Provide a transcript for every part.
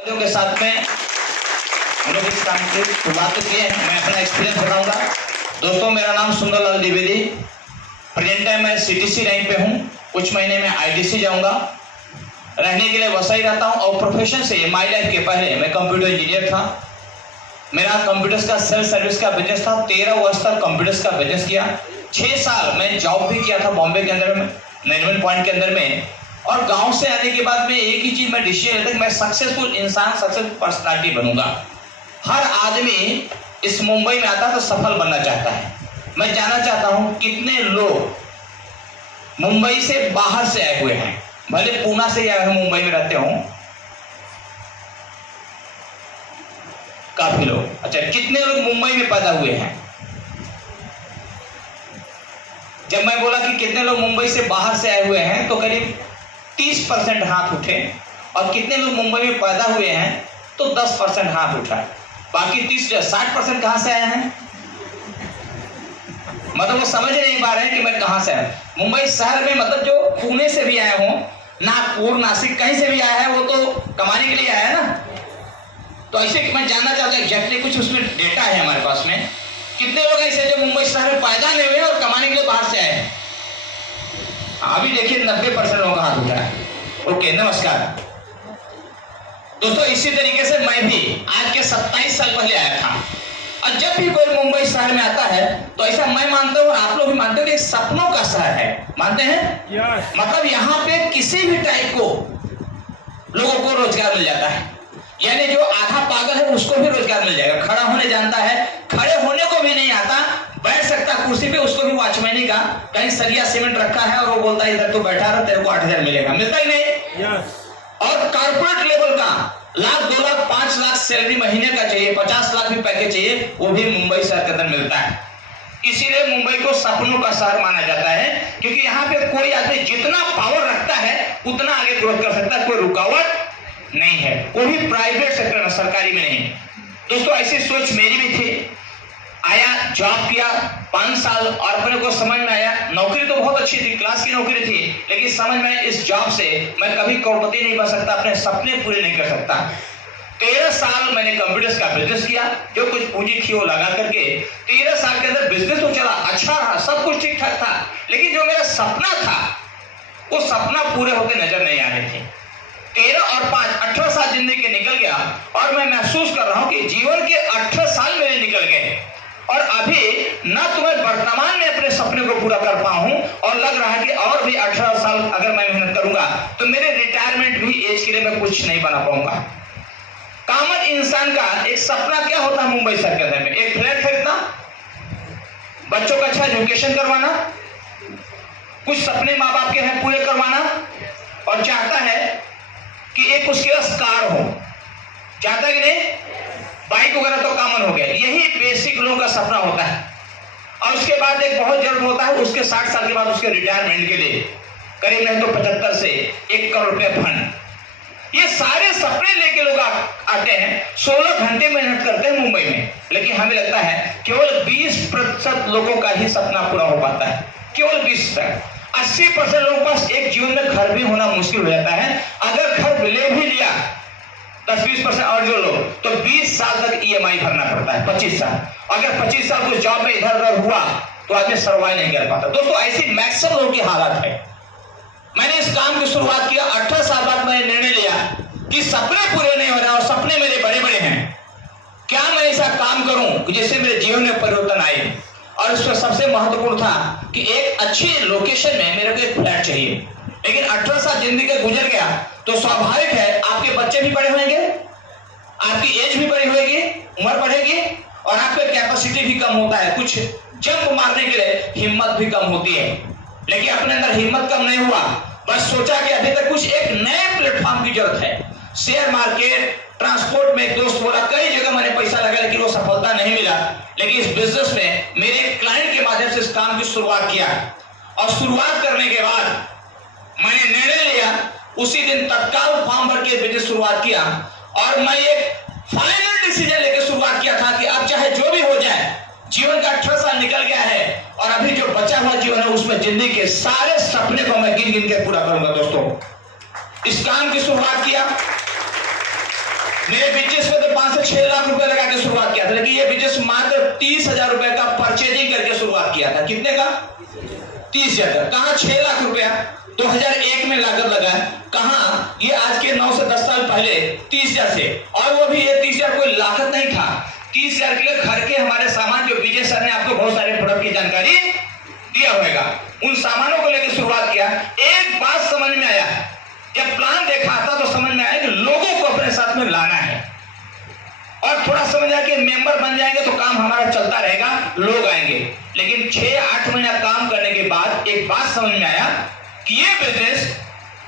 के साथ में हम लोग इस काम की शुरुआत किए हैं। मैं अपना एक्सपीरियंस बताऊंगा। दोस्तों, मेरा नाम सुंदरलाल द्विवेदी, प्रेजेंट टाइम मैं सीटीसी रैंक पे हूँ। कुछ महीने में आईटीसी जाऊंगा। रहने के लिए वसई रहता हूँ और प्रोफेशन से माई लाइफ के पहले मैं कंप्यूटर इंजीनियर था। मेरा कंप्यूटर्स का सेल्फ सर्विस का बिजनेस था। 13 वर्ष तक कंप्यूटर्स का बिजनेस किया। 6 साल मैं जॉब भी किया था बॉम्बे के अंदर में, नरीमन पॉइंट के अंदर में। और गांव से आने के बाद में एक ही चीज मैं डिसीजन लेता कि मैं सक्सेसफुल इंसान, सक्सेसफुल पर्सनालिटी बनूंगा। हर आदमी इस मुंबई में आता है तो सफल बनना चाहता है। मैं जानना चाहता हूं कितने लोग मुंबई से बाहर से आए हुए हैं, भले पूना से आए हुए मुंबई में रहते हों। काफी लोग। अच्छा, कितने लोग मुंबई में पैदा हुए हैं? जब मैं बोला कि कितने लोग मुंबई से बाहर से आए हुए हैं तो करीब 30% हाथ उठे। और कितने लोग मुंबई में पैदा हुए हैं तो 10% हाथ उठा। बाकी 60% कहां से आए हैं? मतलब वो समझ नहीं पा रहे हैं कि मैं कहां से आया। मुंबई शहर में मतलब जो पुणे से भी आए हों, नागपुर, नासिक, कहीं से भी आया है, वो तो कमाने के लिए आया है ना। तो ऐसे मैं जानना चाहता हूं एग्जैक्टली, कुछ उसमें डेटा है हमारे पास में, कितने लोग ऐसे जो मुंबई शहर में पैदा नहीं हुए और कमाने के लिए बाहर से आए हैं? अभी देखिए 90% लोगों का हाथ उठा है। ओके, नमस्कार दोस्तों। इसी तरीके से मैं भी आज के 27 साल पहले आया था। और जब भी कोई मुंबई शहर में आता है तो ऐसा मैं मानता हूं और आप लोग भी मानते हो कि सपनों का शहर है। मानते हैं? yes. मतलब यहाँ पे किसी भी टाइप को लोगों को रोजगार मिल जाता है। यानी जो आधा पागल है उसको भी रोजगार मिल जाएगा। खड़ा होने जानता है, खड़े होने को भी नहीं आता, बैठ सकता कुर्सी पे, उसको भी वॉचमैनी का कहीं सरिया सीमेंट रखा है और वो बोलता है इधर तो बैठा रहा, तेरे को 8,000 मिलेगा। मिलता ही नहीं। yes. और कारपोरेट लेवल का 1 लाख, 2 लाख, 5 लाख सैलरी महीने का चाहिए, 50 लाख भी पैकेज चाहिए, वो भी मुंबई शहर के अंदर मिलता है। इसीलिए मुंबई को सपनों का शहर माना जाता है, क्योंकि यहाँ पे कोई आदमी जितना पावर रखता है उतना आगे ग्रोथ कर सकता है। कोई रुकावट नहीं है, वो भी प्राइवेट सेक्टर में, सरकारी में नहीं। दोस्तों, ऐसी सोच मेरी भी थी। आया, जॉब किया 5 साल और अपने को समझ में आया, नौकरी तो बहुत अच्छी थी, क्लास की नौकरी थी, लेकिन समझ में इस जॉब से मैं कभी करोड़पति नहीं बन सकता, अपने सपने पूरे नहीं कर सकता। 13 साल मैंने कंप्यूटर्स का बिजनेस किया। जो कुछ पूंजी थी वो लगा करके 13 साल के अंदर बिजनेस तो चला, अच्छा रहा, सब कुछ ठीक ठाक था, लेकिन जो मेरा सपना था वो सपना पूरे होते नजर नहीं आ रहे थे। 13 और 5 18 साल जिंदगी के निकल गया और मैं महसूस कर रहा हूं कि जीवन के 18 साल मेरे निकल गए और अभी ना तो मैं वर्तमान में अपने सपने को पूरा कर पाऊं और लग रहा है कि और भी 18 साल अगर मैं मेहनत करूंगा तो मेरे रिटायरमेंट भी एज के लिए मैं कुछ नहीं बना पाऊंगा। कॉमन इंसान का एक सपना क्या होता है मुंबई शहर के अंदर में? एक फ्लैट खरीदना, बच्चों का अच्छा एजुकेशन करवाना, कुछ सपने माँ बाप के हैं पूरे करवाना, और चाहता है कि एक उसके पास कार हो। चाहता है कि नहीं? बाइक वगैरह तो कॉमन हो गया। यही बेसिक लोगों का सपना होता है। और उसके बाद एक बहुत जरूरत होता है उसके 60 साल के बाद उसके रिटायरमेंट के लिए, करीब नहीं तो 75 से 1 करोड़ रुपए फंड। ये सारे सपने लेके लोग आते हैं, 16 घंटे मेहनत करते हैं मुंबई में, लेकिन हमें लगता है केवल 20% लोगों का ही सपना पूरा हो पाता है। केवल 20%। 80% लोगों के पास एक जीवन में घर भी होना मुश्किल हो जाता है। अगर घर ले भी लिया 10-20% और जो लोग, तो 20 साल तक EMI भरना पड़ता है। 25 साल अगर 25 साल कुछ जॉब में इधर उधर हुआ तो आदमी सर्वाइव नहीं कर पाता। दोस्तों, ऐसी मैक्सिमम लोगों की हालत है। मैंने इस काम की शुरुआत किया, 18 साल बाद मैंने निर्णय लिया कि सपने पूरे नहीं हो रहे और सपने मेरे बड़े बड़े हैं। क्या मैं ऐसा काम करूं जिससे मेरे जीवन में परिवर्तन आए? और उसमें सबसे महत्वपूर्ण था कि एक अच्छी लोकेशन में मेरे को एक फ्लैट चाहिए। लेकिन 18 साल जिंदगी गुजर गया तो स्वाभाविक है आपके बच्चे भी बड़े होंगे, आपकी एज भी बड़ी होगी, उम्र बढ़ेगी और आपका कैपेसिटी भी कम होता है। कुछ जंप मारने के लिए हिम्मत भी कम होती है। लेकिन अपने अंदर हिम्मत कम नहीं हुआ, बस सोचा कि अभी तक कुछ एक नए प्लेटफॉर्म की जरूरत है। शेयर मार्केट, ट्रांसपोर्ट में दोस्त बोला, कई जगह मैंने पैसा लगा लेकिन वो सफलता नहीं मिला। लेकिन इस बिजनेस में मेरे क्लाइंट के माध्यम से इस काम की शुरुआत किया और शुरुआत करने के बाद मैंने निर्णय लिया, उसी दिन तत्काल फॉर्म भर के बिजनेस शुरुआत किया। और मैं एक फाइनल डिसीजन लेकर शुरुआत किया था कि अब चाहे जो भी हो जाए, जीवन का 18 साल निकल गया है और अभी जो बचा हुआ जीवन है उसमें जिंदगी के सारे सपने को मैं गिन गिन के पूरा करूंगा। दोस्तों, इस काम की शुरुआत किया मेरे बिजनेस में तो 5 से 6 लाख रुपए लगा के शुरुआत किया था, लेकिन ये बिजनेस मात्र 30,000 रुपए का परचेजिंग करके शुरुआत किया था। कितने का? 30,000। कहां 6 लाख रुपया 2001 में लागत लगा, कहां ये आज के 9 से 10 साल पहले 30,000 से, और वो भी ये 30,000 कोई लागत नहीं था। 30,000 के लिए घर के हमारे सामान जो विजय सर ने आपको बहुत सारे प्रोडक्ट की जानकारी दिया होगा, उन सामानों को लेकर शुरुआत किया। एक बात समझ में आया, जब प्लान देखा था तो समझ में आया कि लोगों को अपने साथ में लाना है, और थोड़ा समझ आया कि मेंबर बन जाएंगे तो काम हमारा चलता रहेगा, लोग आएंगे। लेकिन 6-8 महीना काम करने के बाद एक बात समझ में आया कि ये बिजनेस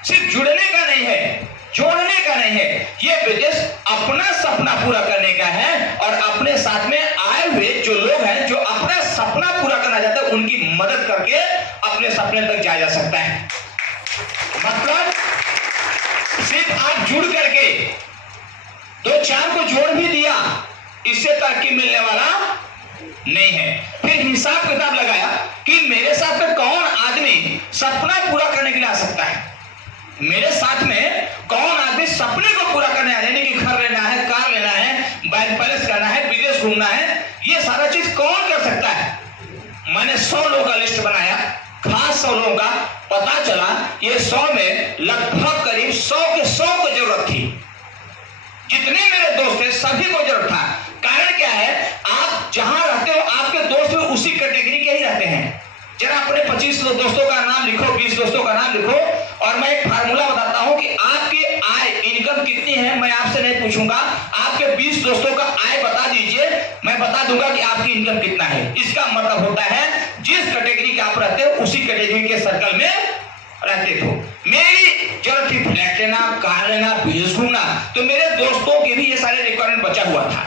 सिर्फ जुड़ने का नहीं है, जोड़ने का नहीं है, ये बिजनेस अपना सपना पूरा करने का है, और अपने साथ में आए हुए जो लोग हैं जो अपना सपना पूरा करना चाहते हैं उनकी मदद करके अपने सपने तक जाया जा सकता है। मतलब सिर्फ आप जुड़ करके 2-4 को जोड़ भी दिया, इससे तरक्की मिलने वाला नहीं है। फिर हिसाब किताब लगाया कि मेरे साथ में कौन आदमी सपना पूरा करने के लिए आ सकता है, मेरे साथ में कौन आदमी सपने को पूरा करने आया, यानी कि घर लेना है, कार लेना है, बैंक बैलेंस करना है, विदेश घूमना है, ये सारा चीज कौन कर सकता है। मैंने 100 लोगों का लिस्ट बनाया, खास 100 लोगों का। पता चला ये 100 में लगभग करीब 100 के 100 को जरूरत थी। जितने मेरे दोस्त थे सभी को जरूरत था। कारण क्या है, आप जहां रहते हो आपके दोस्त उसी कैटेगरी के ही रहते हैं। जरा अपने 25 दोस्तों का नाम लिखो, 20 दोस्तों का नाम लिखो, और मैं एक फार्मूला बताता हूं कि आपकी आय इनकम कितनी है मैं आपसे नहीं पूछूंगा, आपके 20 दोस्तों का आय बता दीजिए, मैं बता दूंगा कि आपकी इनकम कितना है। इसका मतलब होता है जिस कैटेगरी के आप रहते हो उसी कैटेगरी के सर्कल में रहते थे। मेरी जरूरत थी फ्लैट लेना, कार लेना, विदेश घूमना, तो मेरे दोस्तों के भी ये सारे रिक्वायरमेंट बचा हुआ था।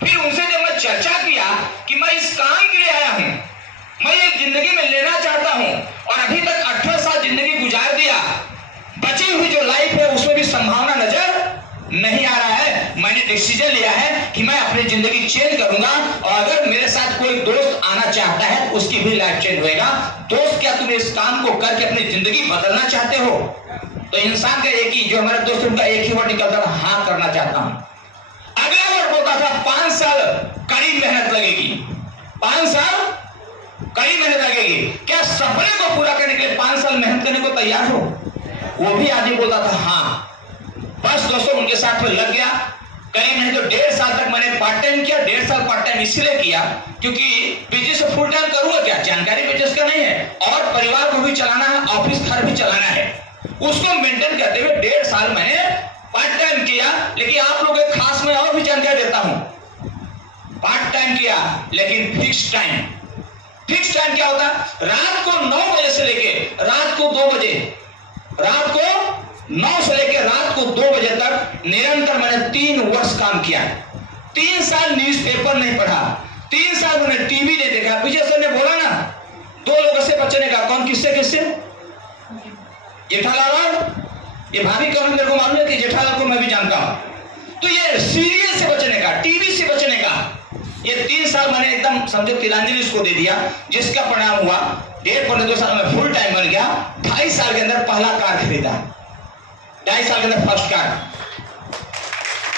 फिर उनसे जब मैं चर्चा किया कि मैं इस काम के लिए आया हूं, मैं ये जिंदगी में लेना चाहता हूं, और अभी तक 18 साल जिंदगी गुजार दिया, बची हुई जो लाइफ है उसमें भी संभावना नजर नहीं आ रहा है, मैंने डिसीजन लिया है कि मैं अपनी जिंदगी चेंज करूंगा, और अगर मेरे साथ कोई दोस्त आना चाहता है उसकी भी लाइफ चेंज होएगा। दोस्त, क्या तुम इस काम को करके अपनी जिंदगी बदलना चाहते हो? तो इंसान का एक ही, जो हमारे दोस्त उनका एक ही वर्ड निकलता था, हाँ करना चाहता हूं। अगला वर्ड बोलता था 5 साल कड़ी मेहनत लगेगी, 5 साल कड़ी मेहनत लगेगी। क्या सपने को पूरा करने के लिए 5 साल मेहनत करने को तैयार हो? वो भी आदमी बोलता था हाँ। बस दोस्तों उनके साथ में लग गया। करीब नहीं तो 1.5 साल तक मैंने पार्ट टाइम किया। 1.5 साल पार्ट टाइम इसलिए किया क्योंकि बिजनेस फुल टाइम करूंगा क्या, जानकारी बिजनेस का नहीं है, और परिवार को भी चलाना है, ऑफिस घर भी चलाना है, उसको मेंटेन करते हुए 1.5 साल मैंने पार्ट टाइम किया। लेकिन आप लोग एक खास मैं और भी जानकारी देता हूं, पार्ट टाइम किया लेकिन फिक्स टाइम। फिक्स टाइम क्या होता है? रात को 9 बजे से लेके रात को 2 बजे, रात को 9 से लेकर रात को 2 बजे तक निरंतर मैंने 3 वर्ष काम किया। 3 साल न्यूज़पेपर नहीं पढ़ा, 3 साल मैंने टीवी नहीं देखा। विजय सर ने बोला ना 2 लोगों से बचने का, कौन किससे किससे? जेठालाल और ये भाभी कौन, मेरे को मालूम है कि जेठालाल को मैं भी जानता हूं। तो ये सीरियल से बचने का, टीवी से बचने का, ये 3 साल मैंने एकदम समझो तिलांजलि इसको दे दिया, जिसका परिणाम हुआ 1.5-2 साल में फुल टाइम बन गया। 2.5 साल के अंदर पहला कार खरीदा, 2.5 साल के अंदर फर्स्ट कार।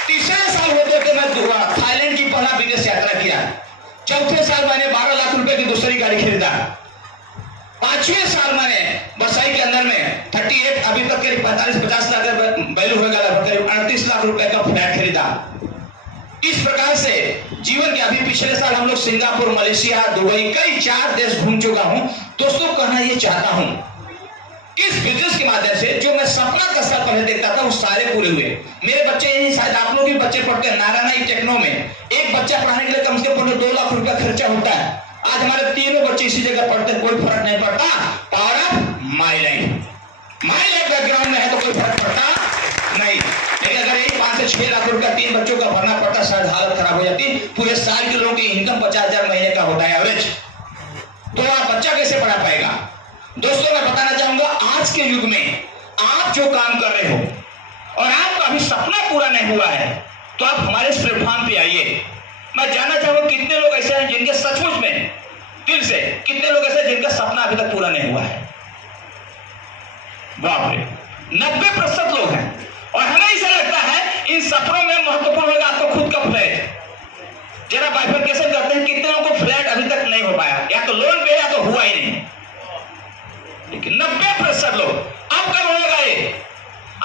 3रे साल होते थे मैं थाईलैंड की पहला विदेश यात्रा किया। 4थे साल मैंने 12 लाख रुपए की दूसरी गाड़ी खरीदा। 5वें साल मैंने बरसाई के अंदर में 38, अभी तक करीब 45-50 लाख वैल्यू होगा, लगभग करीब 38 लाख रुपए का फ्लैट खरीदा। इस प्रकार से जीवन के अभी पिछले साल हम लोग सिंगापुर, मलेशिया, दुबई, कई 4 देश घूम चुका हूं। दोस्तों कहना ये चाहता हूं, इस बिजनेस के माध्यम से जो मैं सपना 10 साल पहले देखता था वो सारे पूरे हुए। मेरे बच्चे यही, शायद आप लोग भी बच्चे पढ़ते हैं नारायण टेक्नो में, एक बच्चा पढ़ाने के लिए कम से कम 2 लाख रुपया खर्चा होता है। आज हमारे 3 बच्चे इसी जगह पढ़ते हैं, कोई फर्क नहीं पड़ता। Power of my life background में है तो कोई फर्क पड़ता नहीं। लेकिन अगर यही 5 से 6 लाख रुपया 3 बच्चों का भरना पड़ता, शायद हालत खराब हो जाती। पूरे साल के लोगों की इनकम 50,000 महीने का होता है एवरेज, तो आप बच्चा कैसे पढ़ा पाएगा? दोस्तों मैं बताना चाहूंगा, आज के युग में आप जो काम कर रहे हो और आपका अभी सपना पूरा नहीं हुआ है, तो आप हमारे इस प्लेटफॉर्म पे आइए। मैं जानना चाहूंगा कितने लोग ऐसे हैं जिनके सचमुच में दिल से, कितने लोग ऐसे जिनका सपना अभी तक पूरा नहीं हुआ है? बाप रे, 90% लोग हैं। और हमें ऐसा लगता है इन सपनों में महत्वपूर्ण होगा आपको खुद का फ्लैट। जरा बाइफरकेशन करते हैं, कितने लोगों को फ्लैट अभी तक नहीं हो पाया, या तो लोन पे या तो हुआ ही नहीं। लेकिन 90% लोग अब कब होगा ये?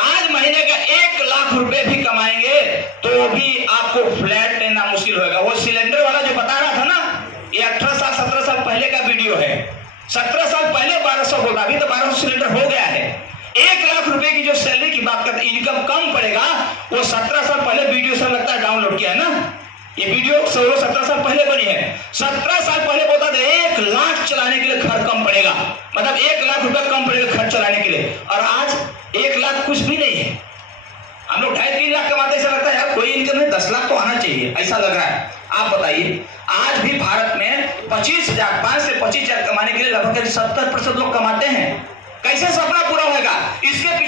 आज महीने का 1 लाख रुपए भी कमाएंगे तो भी आपको फ्लैट लेना मुश्किल होगा। वो सिलेंडर वाला जो बता रहा था ना, ये 18 साल 17 साल पहले का वीडियो है। 17 साल पहले 1200 बोला, अभी तो 1200 सिलेंडर हो गया है। 1 लाख रुपए की जो सैलरी की बात करते, इनकम कम पड़ेगा, वो 17 साल पहले वीडियो से लगता है डाउनलोड किया है ना। ये वीडियो 16-17 साल पहले बनी है। 17 साल पहले बोलता था 1 लाख चलाने के लिए घर कम पड़ेगा, मतलब 1 लाख रुपए कम पड़ेगा घर चलाने के लिए। और आज 1 लाख कुछ भी नहीं है। हम लोग 2.5-3 लाख कमाते, ऐसा लगता है यार कोई इनकम नहीं, 10 लाख तो आना चाहिए, ऐसा लग रहा है। आप बताइए, आज भी भारत में 25,000 5 से 25,000 कमाने के लिए लगभग 70% लोग कमाते हैं। कैसे सपना पूरा होगा? इसके